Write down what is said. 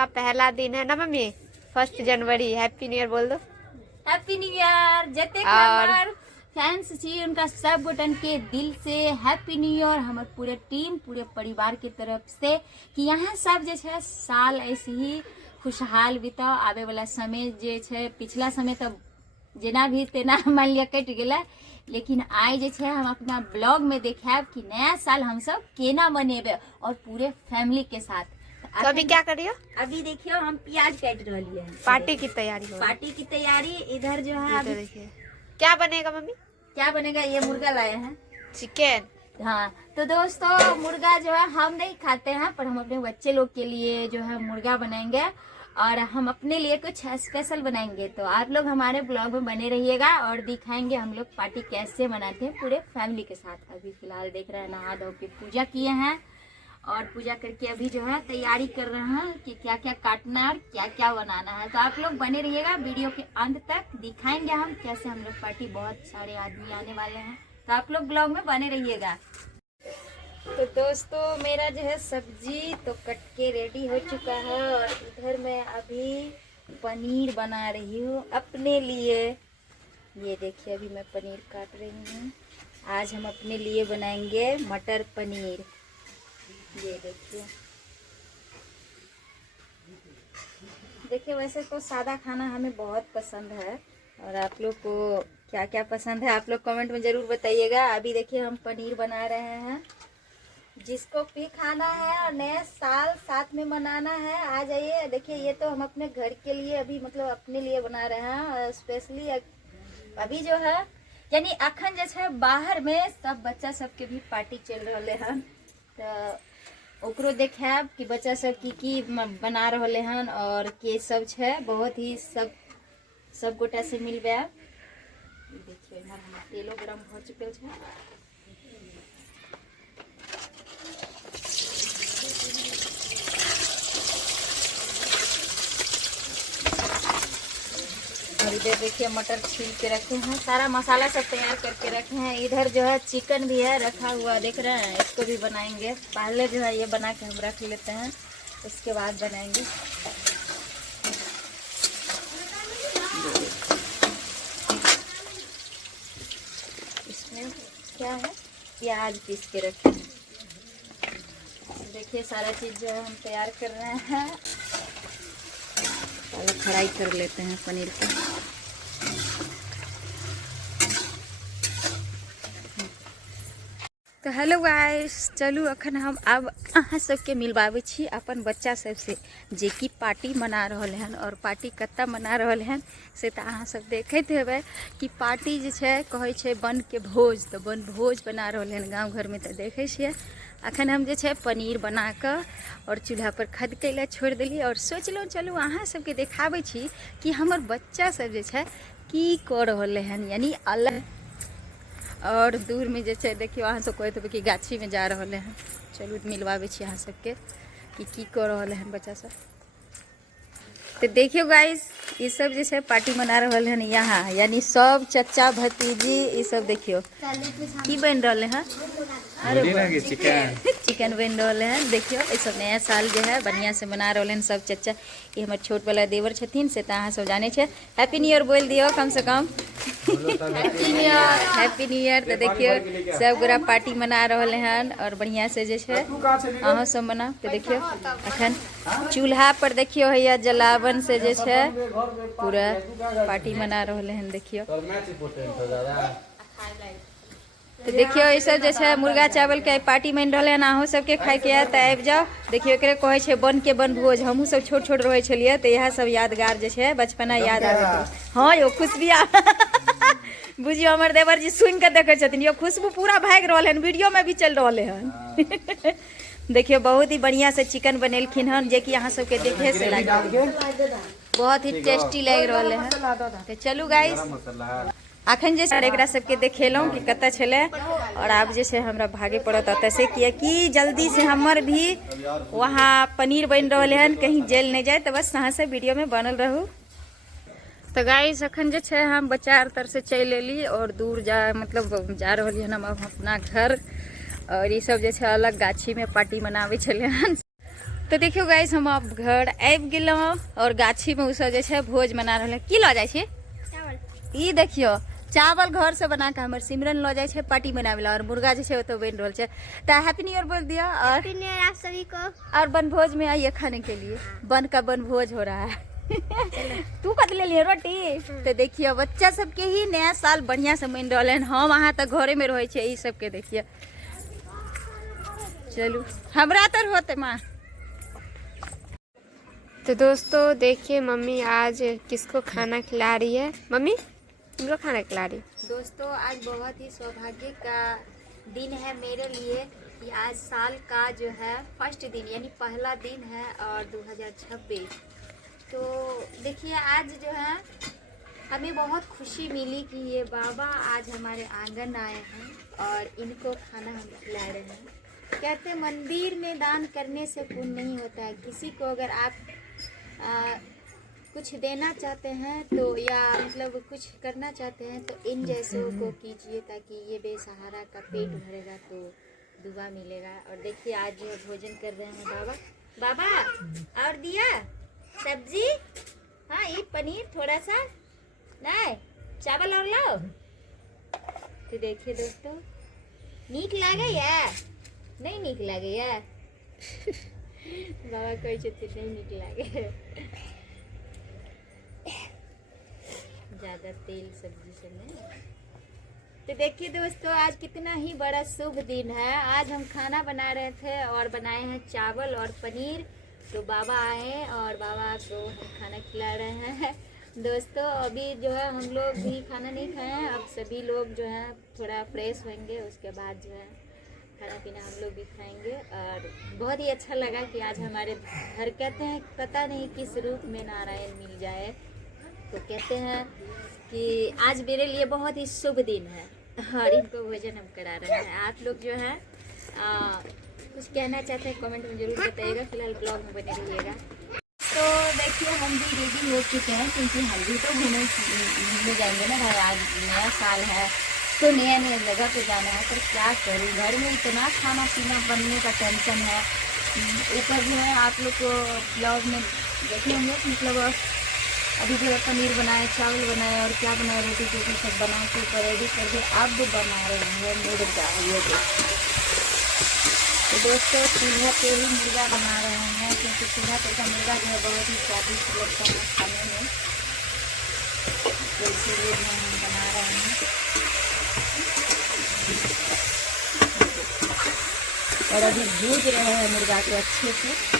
का पहला दिन है ना मम्मी, 1 जनवरी। हैप्पी न्यू ईयर बोल दो। Happy new year. जते हमार फैंस छी उनका सब गोटन के दिल से हैप्पी न्यू ईयर हमार पूरे टीम पूरे परिवार के तरफ से कि यहाँ सब जे छे साल ऐसे ही खुशहाल बीताओ। आवे वाला समय जे छे पिछला समय तो जेना भी तेना मान लिया कट गया, लेकिन आज जे छे हम अपना ब्लॉग में देखाब कि नया साल हम सब केना मनेबे और पूरे फैमिली के साथ। तो अभी क्या कर रही हो? अभी देखियो हम प्याज काट रही है, पार्टी की तैयारी हो। पार्टी की तैयारी इधर जो है। अभी देखिए क्या बनेगा मम्मी? क्या बनेगा? ये मुर्गा लाए हैं, चिकन। हाँ तो दोस्तों मुर्गा जो है हम नहीं खाते हैं, पर हम अपने बच्चे लोग के लिए जो है मुर्गा बनाएंगे और हम अपने लिए कुछ स्पेशल बनाएंगे। तो आप लोग हमारे ब्लॉग में बने रहिएगा और दिखाएंगे हम लोग पार्टी कैसे मनाते हैं पूरे फैमिली के साथ। अभी फिलहाल देख रहे हैं नहा धो के पूजा किए हैं और पूजा करके अभी जो है तैयारी कर रहे हैं कि क्या क्या काटना है और क्या क्या बनाना है। तो आप लोग बने रहिएगा वीडियो के अंत तक, दिखाएंगे हम कैसे हम लोग पार्टी, बहुत सारे आदमी आने वाले हैं तो आप लोग ब्लॉग में बने रहिएगा। तो दोस्तों मेरा जो है सब्जी तो कट के रेडी हो चुका है और इधर मैं अभी पनीर बना रही हूँ अपने लिए। ये देखिए अभी मैं पनीर काट रही हूँ। आज हम अपने लिए बनाएंगे मटर पनीर। ये देखिए वैसे तो सादा खाना हमें बहुत पसंद है और आप लोग को क्या क्या पसंद है आप लोग कमेंट में ज़रूर बताइएगा। अभी देखिए हम पनीर बना रहे हैं, जिसको भी खाना है और नया साल साथ में मनाना है आ जाइए। देखिए ये तो हम अपने घर के लिए अभी मतलब अपने लिए बना रहे हैं और स्पेशली अभी जो है यानी अखन जैसे बाहर में सब बच्चा सबके भी पार्टी चल रहे हैं तो ओकरो देखाब कि बच्चा सब की बना रहे हैं और के सब है बहुत ही सब गोटा से मिलबे। देखिए हमार तेलो गरम हो चुके हैं। और इधर देखिए मटर छील के रखे हैं, सारा मसाला सब तैयार करके रखे हैं। इधर जो है चिकन भी है रखा हुआ, देख रहे हैं, इसको भी बनाएंगे। पहले जो है ये बना के हम रख लेते हैं, उसके बाद बनाएंगे। इसमें क्या है, प्याज पीस के रखे हैं। देखिए सारा चीज़ जो है हम तैयार कर रहे हैं। पहले फ्राई कर लेते हैं पनीर को। तो हेलो गाइस, चलू अखन हम अब अहाँ सबके मिलवाबै छी अपन बच्चा सब से जे कि पार्टी मना रहल हन और पार्टी कत्ता मना रहल हन से तो अहाँ सब देखैत हेबै कि पार्टी जे छै कहै छै बन के भोज, तो बन भोज बना रहल हन गाँव घर में। तो देखै छियै अखन हम जे छै पनीर बना कऽ और चूल्हा पर खदकै लए छोड़ि देलियै और सोचलहुँ चलू अहाँ सबके देखाबै छी कि हमर बच्चा सब जे छै की कऽ रहल हन, यानी अलग। और दूर में जैसे देखियो अहाँ सब कहते कि गाछी में जा रहे हैं। चलू मिलवावे छी अहाँ सबके कि की कर रहे हैं बच्चा सब। तो देखियो गाइस ये सब जैसे पार्टी मना रहे हैं यहाँ, यानी सब चचा भतीजी ये सब देखियो की बन रहे हैं। अरे चिकन बन रहे हैं। देखियो ये सब नया साल जो है बढ़िया से मना रहे हैं सब चचा। ये हमारे छोट वाला देवर छथिन से तो अहाँ सब जाने छे। हैप्पी न्यू ईयर बोल दियो कम से कम। Happy new year. तो देखियो सब गोरा पार्टी मना रहे हैं और बढ़िया से जे छे अहाँ सब मना। तो देखियो अखन चूल्हा पर देखियो हैया जलावन से जे छे पूरा पार्टी मना रहे हैं। देखियो तो देखियो ये सब जैसे मुर्गा चावल के पार्टी मन रहे हैं, अहूँ सबके खाए के है तो आबि जाओ। देखियो एकरे कहे छै बन के बन भोज। हमहूँ सब छोट छोट रहे छलिए तो यह सब यादगार जे छै बचपना याद आबे। हाँ यो खुशबिया बुझियो हमर देवर जी सुन के देखे छथिन, यो खुशबू पूरा भाग रहा है, वीडियो में भी चल रहा है। देखियो बहुत ही बढ़िया से चिकन बनेलखिन हन जे कि अहाँ सबके देखे से लगे बहुत ही टेस्टी लग रहा है। तो चलू गाइस अखन जे एकरा सबके देखेलौं कि कत छले और आब जे हमरा भागे पड़त अतः से कि जल्दी से हमर भी वहाँ पनीर बन रहे हैं, कहीं जल नहीं जाए। तो बस अहाँ से वीडियो में बनल रहू। तो गाइस अखन जे हम बच्चा तर से चल एली और दूर जा मतलब जा रही हम अपना घर। और ये सब जे अलग गाछी में पार्टी मनावे छले हन। तो देखियो गाइस हम अब घर आबि गेलहुँ और गाछी में उसब जे छै भोज मना रहल है। की लऽ जाइ छी? चावल। ई देखियो चावल घर से बना के हमर सिमरन लऽ जाइ छै पार्टी मनावे ला और मुर्गा जे छै ओतो बनि रहल छै। तो हैप्पी न्यू ईयर बोल दिया। और हैप्पी न्यू ईयर आप सभी को। और बनभोज में आइए खाने के लिए। बन का बनभोज हो रहा है। तू कत ले लिए रोटी? तो देखिए बच्चा सबके ही नया साल बढ़िया से मन रहा है। हम अहाँ तक घरे में रहे छे। ई सबके देखिए। चलू हमरा तर होते माँ। तो दोस्तों देखिए मम्मी आज किसको खाना खिला रही है। मम्मी तुमको खाना खिला रही है। दोस्तों आज बहुत ही सौभाग्य का दिन है मेरे लिए कि आज साल का जो है फर्स्ट दिन यानी पहला दिन है और 2026। तो देखिए आज जो है हमें बहुत खुशी मिली कि ये बाबा आज हमारे आंगन आए हैं और इनको खाना हम खिला रहे हैं। कहते हैं मंदिर में दान करने से पुण्य नहीं होता है। किसी को अगर आप कुछ देना चाहते हैं तो या मतलब कुछ करना चाहते हैं तो इन जैसों को कीजिए ताकि ये बेसहारा का पेट भरेगा तो दुआ मिलेगा। और देखिए आज जो भोजन कर रहे हैं बाबा। बाबा और दिया सब्जी, हाँ ये पनीर थोड़ा सा, नहीं चावल और लाओ। तो देखिए दोस्तों नीक लागे या नहीं नीक लागे या? बाबा कहे छथिन नहीं नीक लागे। ज्यादा तेल सब्जी से नहीं। तो देखिए दोस्तों आज कितना ही बड़ा शुभ दिन है। आज हम खाना बना रहे थे और बनाए हैं चावल और पनीर। तो बाबा आए और बाबा को हम खाना खिला रहे हैं। दोस्तों अभी जो है हम लोग भी खाना नहीं खाए हैं। अब सभी लोग जो है थोड़ा फ्रेश होंगे उसके बाद जो है खाना पीना हम लोग भी खाएंगे। और बहुत ही अच्छा लगा कि आज हमारे घर कहते हैं पता नहीं किस रूप में नारायण मिल जाए। तो कहते हैं कि आज मेरे लिए बहुत ही शुभ दिन है और इनको भोजन हम करा रहे हैं। आप लोग जो है कुछ कहना चाहते हैं कमेंट में जरूर बताइएगा। फिलहाल ब्लॉग में बने रहिएगा। तो देखिए हम भी रेडी हो चुके हैं क्योंकि हम भी तो घूमने जाएंगे ना भाई। आज नया साल है तो नया नया जगह पे जाना है। पर क्या करूँ घर में इतना खाना पीना बनने का टेंशन है। ऊपर जो है आप लोग को ब्लॉग में देखे होंगे मतलब अभी जो है पनीर बनाए, चावल बनाए और क्या बनाए, रोटी चोटी सब बना के ऊपर रेडी करके अब बना रहे हैं मुर्गा। ये तो दोस्तों चूल्हा पे ही मुर्गा बना रहे हैं क्योंकि चूल्हा पे का मुर्गा जो है बहुत ही स्वादिष्ट लगता है खाने में। तो इसीलिए हम बना रहे हैं और अभी भूज रहे हैं मुर्गा को अच्छे से।